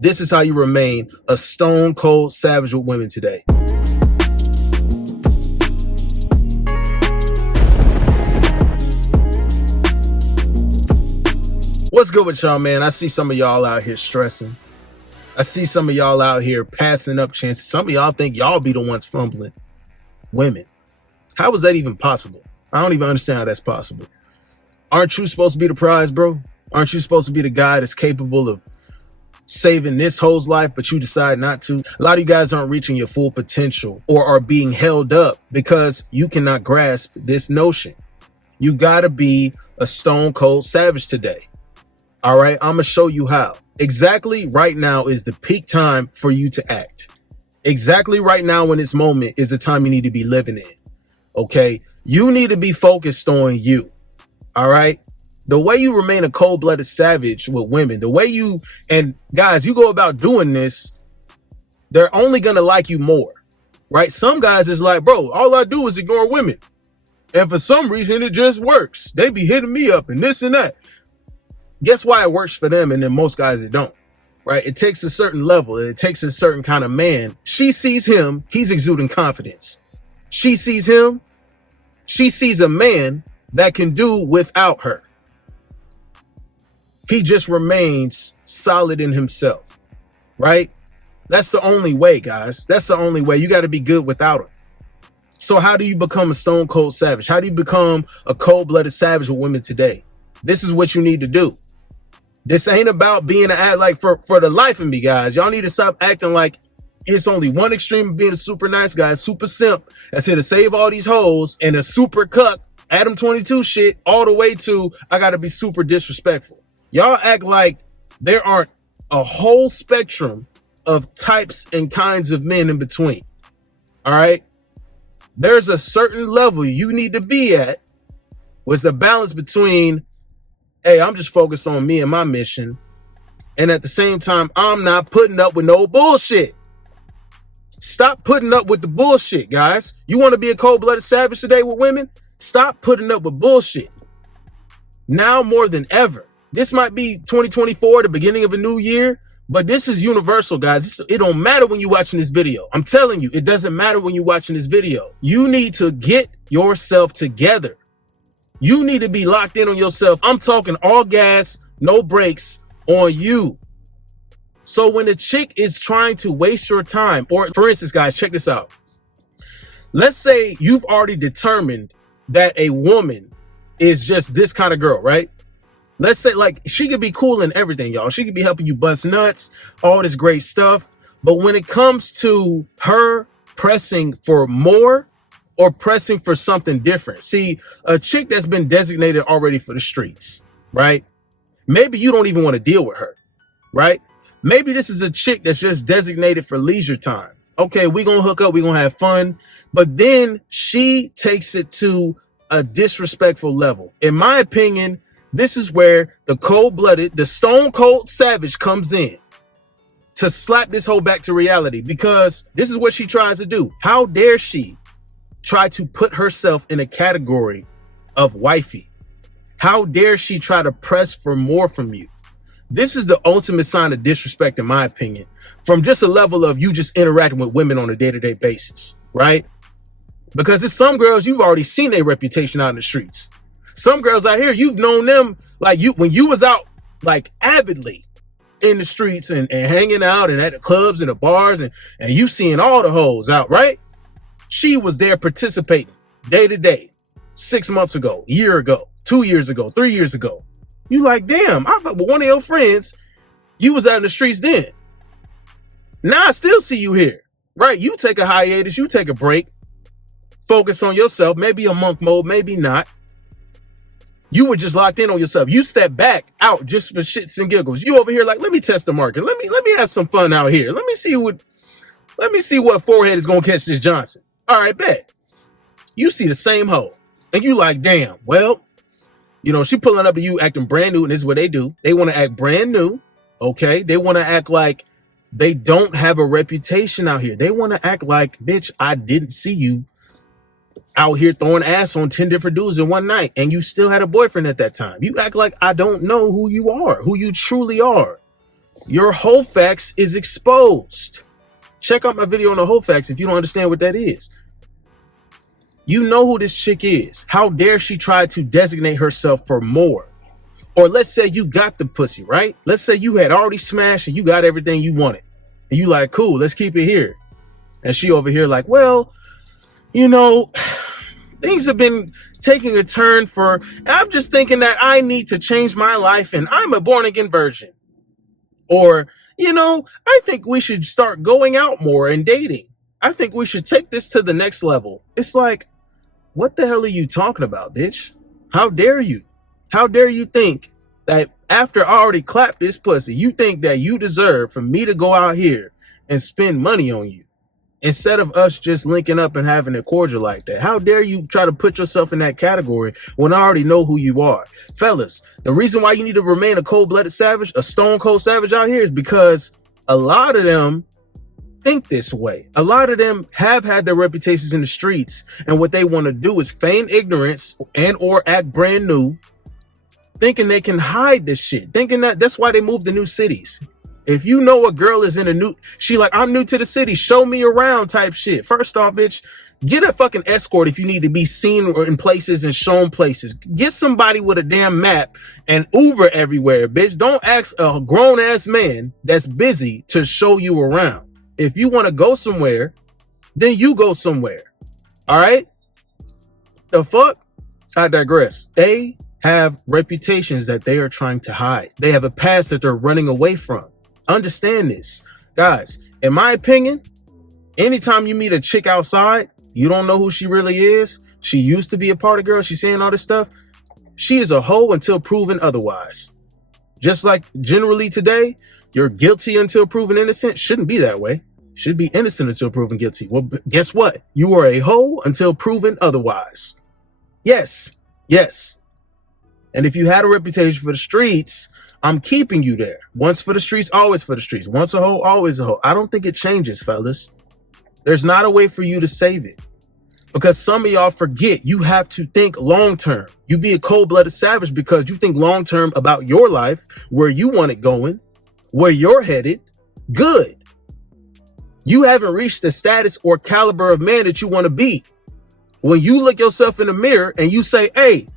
This is how you remain a stone cold savage with women today. What's good with y'all, man? I see some of y'all out here stressing. I see some of y'all out here passing up chances. Some of y'all think y'all be the ones fumbling women. How is that even possible? I don't even understand how that's possible. Aren't you supposed to be the prize, bro? Aren't you supposed to be the guy that's capable of saving this hoe's life, but you decide not to? A lot of you guys aren't reaching your full potential or are being held up because you cannot grasp this notion. You gotta be a stone cold savage today. All right, I'm gonna show you how. Exactly right now is the peak time for you to act. Exactly right now in this moment is the time you need to be living in. Okay, you need to be focused on you. All right, the way you remain a cold-blooded savage with women, the way you, and guys, you go about doing this, they're only gonna like you more, right? Some guys is like, bro, all I do is ignore women, and for some reason it just works. They be hitting me up and this and that. Guess why it works for them and then most guys it don't, right? It takes a certain level. It takes a certain kind of man. She sees him, he's exuding confidence. She sees him, she sees a man that can do without her. He just remains solid in himself, right? That's the only way, guys. That's the only way. You got to be good without her. So how do you become a stone cold savage? How do you become a cold-blooded savage with women today? This is what you need to do. This ain't about being an act like for the life of me, guys. Y'all need to stop acting like it's only one extreme of being a super nice guy, super simp that's here to save all these hoes, and a super cuck, Adam 22 shit, all the way to I gotta be super disrespectful. Y'all act like there aren't a whole spectrum of types and kinds of men in between. All right. There's a certain level you need to be at where it's a balance between, hey, I'm just focused on me and my mission, and at the same time, I'm not putting up with no bullshit. Stop putting up with the bullshit, guys. You want to be a cold-blooded savage today with women? Stop putting up with bullshit. Now more than ever. This might be 2024, the beginning of a new year, but this is universal, guys. It don't matter when you're watching this video. I'm telling you, it doesn't matter when you're watching this video. You need to get yourself together. You need to be locked in on yourself. I'm talking all gas, no brakes on you. So when a chick is trying to waste your time, or for instance, guys, check this out. Let's say you've already determined that a woman is just this kind of girl, right? Let's say like she could be cool in everything, y'all. She could be helping you bust nuts, all this great stuff. But when it comes to her pressing for more, or pressing for something different. See, a chick that's been designated already for the streets, right? Maybe you don't even want to deal with her, right? Maybe this is a chick that's just designated for leisure time. Okay, we're going to hook up, we're going to have fun. But then she takes it to a disrespectful level. In my opinion, this is where the cold-blooded, the stone cold savage comes in to slap this hoe back to reality, because this is what she tries to do. How dare she try to put herself in a category of wifey? How dare she try to press for more from you? This is the ultimate sign of disrespect, in my opinion, from just a level of you just interacting with women on a day-to-day basis, right? Because it's some girls you've already seen their reputation out in the streets. Some girls out here, you've known them like you when you was out like avidly in the streets and hanging out and at the clubs and the bars and you seeing all the hoes out, right? She was there participating day to day, 6 months ago, a year ago, 2 years ago, 3 years ago. You like, damn, I thought with one of your friends, you was out in the streets then. Now I still see you here, right? You take a hiatus, you take a break, focus on yourself, maybe a monk mode, maybe not. You were just locked in on yourself. You step back out just for shits and giggles. You over here like, let me test the market. Let me have some fun out here. Let me see what forehead is gonna catch this Johnson. All right, bet. You see the same hoe and you like, damn, well, you know, she pulling up to you acting brand new, and this is what they do. They want to act brand new. Okay. They want to act like they don't have a reputation out here. They want to act like, bitch, I didn't see you out here throwing ass on 10 different dudes in one night, and you still had a boyfriend at that time. You act like I don't know who you are, who you truly are. Your whole facts is exposed. Check out my video on the whole facts if you don't understand what that is. You know who this chick is. How dare she try to designate herself for more? Or let's say you got the pussy, right? Let's say you had already smashed and you got everything you wanted. And you like, cool, let's keep it here. And she over here like, well, you know, things have been taking a turn for, I'm just thinking that I need to change my life and I'm a born again virgin. Or, you know, I think we should start going out more and dating. I think we should take this to the next level. It's like, what the hell are you talking about, bitch? How dare you? How dare you think that after I already clapped this pussy, you think that you deserve for me to go out here and spend money on you instead of us just linking up and having it cordial like that? How dare you try to put yourself in that category when I already know who you are? Fellas, the reason why you need to remain a cold-blooded savage, a stone cold savage out here is because a lot of them think this way. A lot of them have had their reputations in the streets, and what they want to do is feign ignorance and or act brand new, thinking they can hide this shit, thinking that that's why they moved to new cities. If you know a girl is in a new, she like, I'm new to the city, show me around type shit. First off, bitch, get a fucking escort if you need to be seen in places and shown places. Get somebody with a damn map and Uber everywhere, bitch. Don't ask a grown ass man that's busy to show you around. If you want to go somewhere, then you go somewhere. All right? The fuck? I digress. They have reputations that they are trying to hide. They have a past that they're running away from. Understand this. Guys, in my opinion, anytime you meet a chick outside, you don't know who she really is. She used to be a party girl. She's saying all this stuff. She is a hoe until proven otherwise. Just like generally today, you're guilty until proven innocent. Shouldn't be that way. Should be innocent until proven guilty. Well, guess what? You are a hoe until proven otherwise. Yes. Yes. And if you had a reputation for the streets, I'm keeping you there. Once for the streets, always for the streets. Once a hoe, always a hoe. I don't think it changes, fellas. There's not a way for you to save it. Because some of y'all forget you have to think long term. You be a cold-blooded savage because you think long term about your life, where you want it going, where you're headed. Good. You haven't reached the status or caliber of man that you want to be. When you look yourself in the mirror and you say, hey,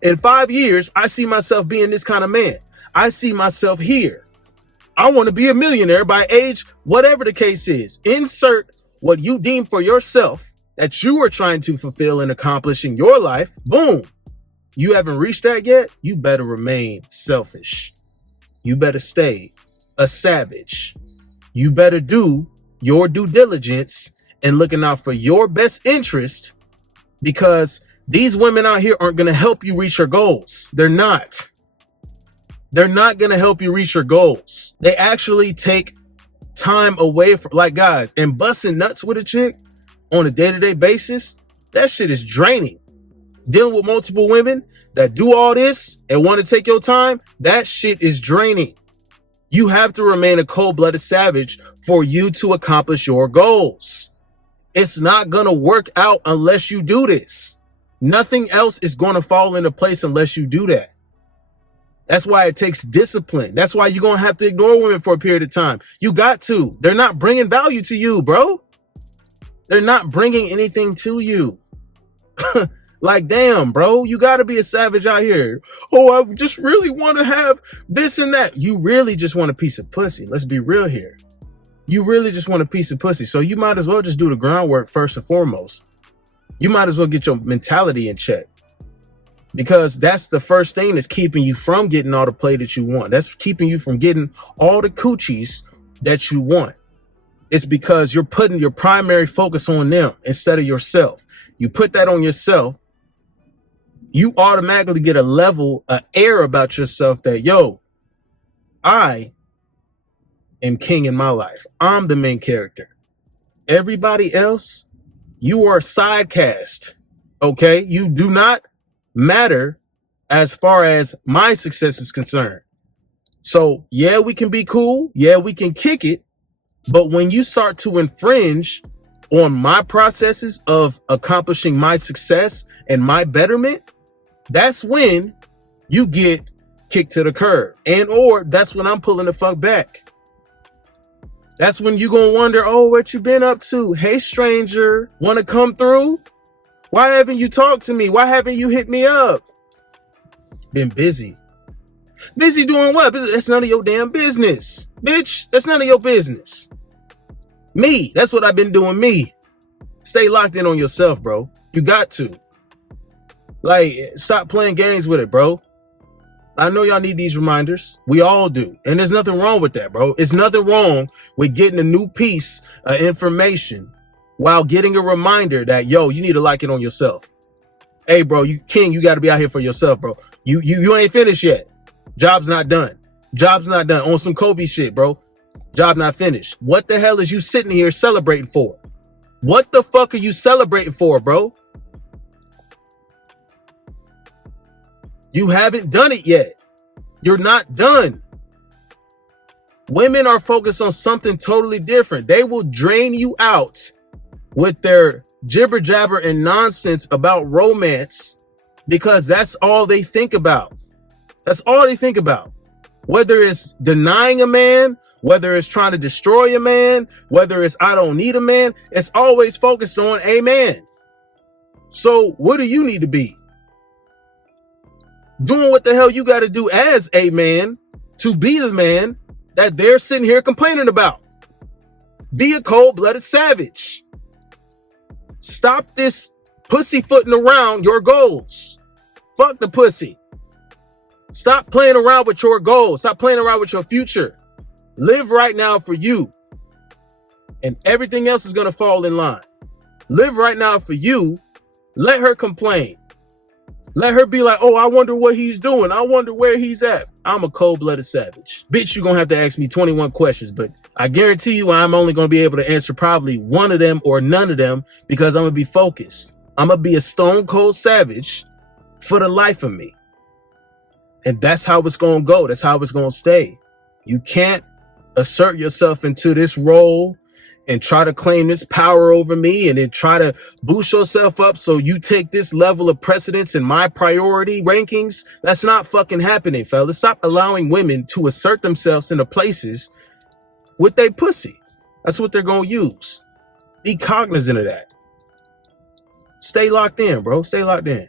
in 5 years, I see myself being this kind of man. I see myself here. I want to be a millionaire by age, whatever the case is. Insert what you deem for yourself that you are trying to fulfill and accomplish in your life. Boom. You haven't reached that yet. You better remain selfish. You better stay a savage. You better do your due diligence and looking out for your best interest, because these women out here aren't going to help you reach your goals. They're not. They're not going to help you reach your goals. They actually take time away from, like, guys, and busting nuts with a chick on a day-to-day basis. That shit is draining. Dealing with multiple women that do all this and want to take your time, that shit is draining. You have to remain a cold-blooded savage for you to accomplish your goals. It's not going to work out unless you do this. Nothing else is going to fall into place unless you do that. That's why it takes discipline. That's why you're going to have to ignore women for a period of time. You got to. They're not bringing value to you, bro. They're not bringing anything to you. Like, damn, bro, you got to be a savage out here. Oh, I just really want to have this and that. You really just want a piece of pussy. Let's be real here. You really just want a piece of pussy. So you might as well just do the groundwork first and foremost. You might as well get your mentality in check, because that's the first thing that's keeping you from getting all the play that you want. That's keeping you from getting all the coochies that you want. It's because you're putting your primary focus on them instead of yourself. You put that on yourself, you automatically get a level, an air about yourself that, yo, I am king in my life. I'm the main character. Everybody else, you are side cast. Okay? You do not matter as far as my success is concerned. So yeah, we can be cool. Yeah, we can kick it. But when you start to infringe on my processes of accomplishing my success and my betterment, that's when you get kicked to the curb, and or that's when I'm pulling the fuck back. That's when you gonna wonder, oh, what you been up to? Hey, stranger, wanna come through? Why haven't you talked to me? Why haven't you hit me up? Been busy. Busy doing what? That's none of your damn business. Bitch, that's none of your business. Me, that's what I've been doing, me. Stay locked in on yourself, bro. You got to. Like, stop playing games with it, bro. I know y'all need these reminders. We all do. And there's nothing wrong with that, bro. It's nothing wrong with getting a new piece of information while getting a reminder that, yo, you need to lock it on yourself. Hey, bro, you got to be out here for yourself, bro. You ain't finished yet. Job's not done. Job's not done. On some Kobe shit, bro. Job not finished. What the hell is you sitting here celebrating for? What the fuck are you celebrating for, bro? You haven't done it yet. You're not done. Women are focused on something totally different. They will drain you out with their jibber jabber and nonsense about romance because that's all they think about. That's all they think about. Whether it's denying a man, whether it's trying to destroy a man, whether it's I don't need a man, it's always focused on a man. So what do you need to be? Doing what the hell you got to do as a man to be the man that they're sitting here complaining about. Be a cold-blooded savage. Stop this pussyfooting around your goals. Fuck the pussy. Stop playing around with your goals. Stop playing around with your future. Live right now for you. And everything else is going to fall in line. Live right now for you. Let her complain. Let her be like, oh, I wonder what he's doing. I wonder where he's at. I'm a cold-blooded savage. Bitch, you're going to have to ask me 21 questions, but I guarantee you I'm only going to be able to answer probably one of them or none of them because I'm going to be focused. I'm going to be a stone-cold savage for the life of me. And that's how it's going to go. That's how it's going to stay. You can't assert yourself into this role and try to claim this power over me and then try to boost yourself up so you take this level of precedence in my priority rankings. That's not fucking happening, fellas. Stop allowing women to assert themselves into places with their pussy. That's what they're going to use. Be cognizant of that. Stay locked in, bro. Stay locked in.